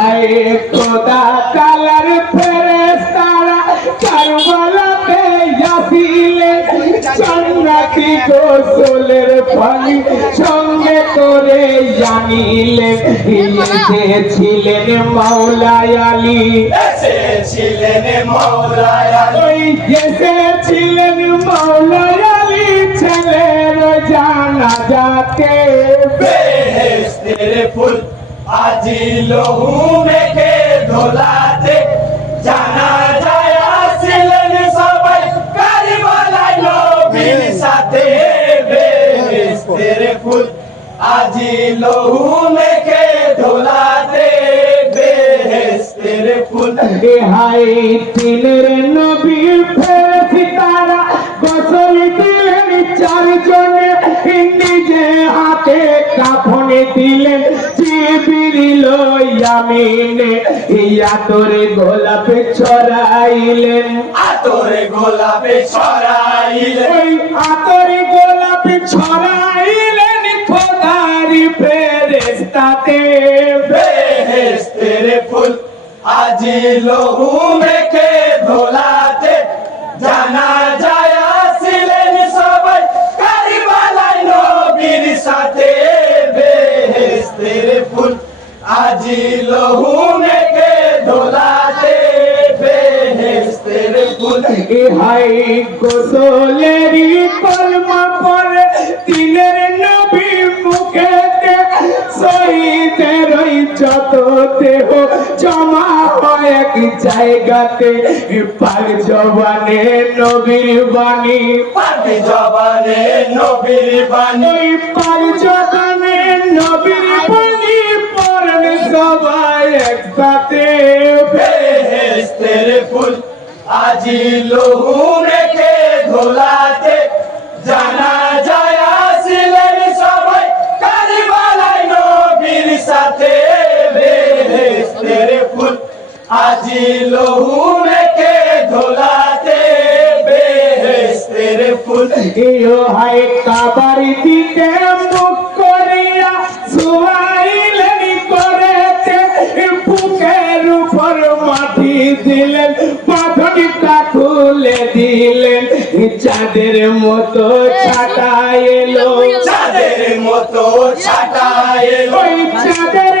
হায় খোদা কালার ফেরেশতারা কারবালাতে আসিলে জান্নাতি গোসলের পানি সঙ্গে করে জানিলেন এসেছিলেন মাওলা আলী এসেছিলেন মাওলা আলী এসেছিলেন মাওলা আলী ছেলের জানাজাতে বেহেশতের ফুল আজি লহু মেখে ধোলাতে জানাজায় আসিলেন সবাই কারবালায় নবীর সাথে বেহেশতের ফুল আজি লহু মেখে ধোলাতে বেহেশতের ফুল হাই দিলের নবী ফেরেশতারা গোসল দিলেন চারজনে নিজে হাতে কাফনে দিলেন জিবরিল ইয়ামিনে আতরে গোলাপে ছড়াইলেন আতরে গোলাপে ছড়াইলেন ওই আতরে গোলাপে ছড়াইলেন খোদারি ফেরেশতাতে বেহেশতের ফুল আজি লহু মেখে ধোলাতে জানাজায় আসিলেন সবাই কারবালায় নবীর সাথে বেহেশতের ফুল আজি লহু মেখে ধোলাতে বেহেশতের ফুল হাই গোসলেরি কলমা পড়ে দিলের নবী মুখেতে শহীদের ওই যত দেহ জমা হয় এক জায়গাতে পাক জবানে নবীর বাণী পাক জবানে নবীর বাণী ওই পাক জবানে নবীর বাণী পড়েন সবাই একসাথে বেহেশতের ফুল আজি লহু মেখে ধোলাতে জানাজায় আসিলেন সবাই কারবালায় নবীর সাথে বেহেশতের ফুল আজি লহু মেখে ধোলাতে বেহেশতের ফুল ইয়ো হাই কাবার দিকে মুখ করিয়া সুয়াইলেন করেতে বুকের উপর মাটি দিলেন পাথরটা খুলে দিলেন চাঁদের মতো ছাটা এলো চাঁদের মতো ছাটা এলো ওই চাঁদের